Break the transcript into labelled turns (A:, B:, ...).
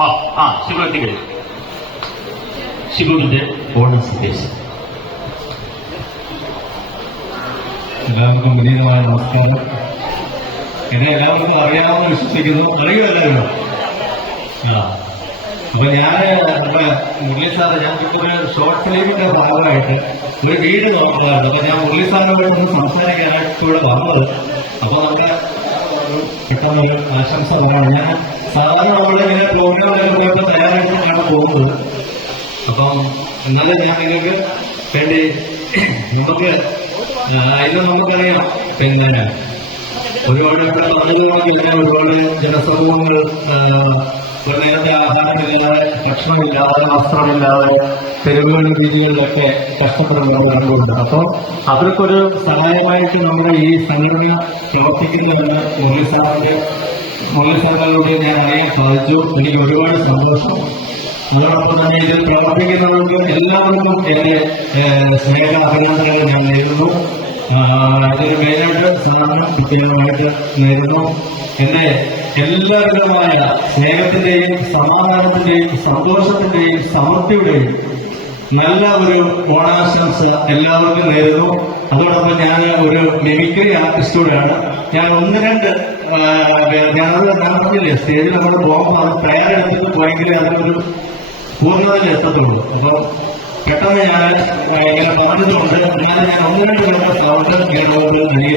A: ആ ആ ശിവ എത്തിക്കഴിഞ്ഞു ശിവുവിന്റെ ഓണം സന്ദേശം
B: എല്ലാവർക്കും വിനീതമായ നമസ്കാരം. എന്നെ എല്ലാവർക്കും അറിയാമെന്ന് വിശ്വസിക്കുന്നു. അറിയോ എല്ലാവരും? ആ. അപ്പൊ ഞാൻ നമ്മുടെ മുരളി സാറ് ഞാൻ ഒരു ഷോർട്ട് ഫിലിമിന്റെ ഭാഗമായിട്ട് ഒരു വീട് നോക്കുകയാണ് അപ്പൊ ഞാൻ മുരളി സാറിനോട് സംസാരിക്കാനായിട്ട് ഇവിടെ വന്നത്. അപ്പൊ നമ്മുടെ പെട്ടെന്ന് ഒരു ആശംസ പറയാണ് ഞാൻ സാധാരണ നമ്മളിങ്ങനെ പ്രോഗ്രാമിലൊക്കെ പോയപ്പോൾ തയ്യാറായിട്ടാണ് പോകുന്നത്. അപ്പം എന്നാലും ഞാൻ നിങ്ങൾക്ക് വേണ്ടി നമുക്ക് ഇത് നമുക്കറിയാം പിന്നെ ഒരുപാട് തന്നെ ഒരുപാട് ജനസമൂഹങ്ങൾ നേരത്തെ ആഹാരമില്ലാതെ ഭക്ഷണമില്ലാതെ വസ്ത്രമില്ലാതെ തെരുവുകളിലും ബീച്ചുകളിലൊക്കെ കഷ്ടപ്പെടുന്നത് കണ്ടുകൊണ്ട് അപ്പോൾ അവർക്കൊരു സഹായമായിട്ട് നമ്മുടെ ഈ സംഘടന പ്രവർത്തിക്കുന്നുവെന്ന് മുരളി സാറിന്റെ മുരളി സാറിനോട് ഞാൻ അറിയാൻ സാധിച്ചു എനിക്ക് ഒരുപാട് സന്തോഷം അതോടൊപ്പം തന്നെ ഇതിൽ പ്രവർത്തിക്കുന്നവർക്ക് എല്ലാവർക്കും എന്റെ സ്നേഹ അഭിനന്ദനങ്ങൾ ഞാൻ നേരുന്നു ഇതൊരു മെയിനായിട്ട് സാധനം പ്രത്യേകമായിട്ട് നേരുന്നു. എന്നെ എല്ലാവിധമായ സ്നേഹത്തിന്റെയും സമാധാനത്തിന്റെയും സന്തോഷത്തിന്റെയും സമൃദ്ധിയുടെയും നല്ല ഒരു ഓണാശംസ എല്ലാവർക്കും നേരുന്നു. അതോടൊപ്പം ഞാൻ ഒരു മിമിക്രി ആർട്ടിസ്റ്റ് കൂടെയാണ്. ഞാൻ ഒന്ന് രണ്ട് ഞാനത് ഞാൻ സ്റ്റേജിൽ നമ്മൾ പോകുമ്പോൾ അത് തയ്യാറെടുത്തിട്ട് പോയെങ്കിലേ അതിനൊരു പൂർണതയിൽ എത്തത്തുള്ളൂ. അപ്പം പെട്ടെന്ന് ഞാൻ ഇങ്ങനെ പറഞ്ഞതുകൊണ്ട് ഞാൻ ഒന്ന് രണ്ട് പേരുടെ സൗണ്ട്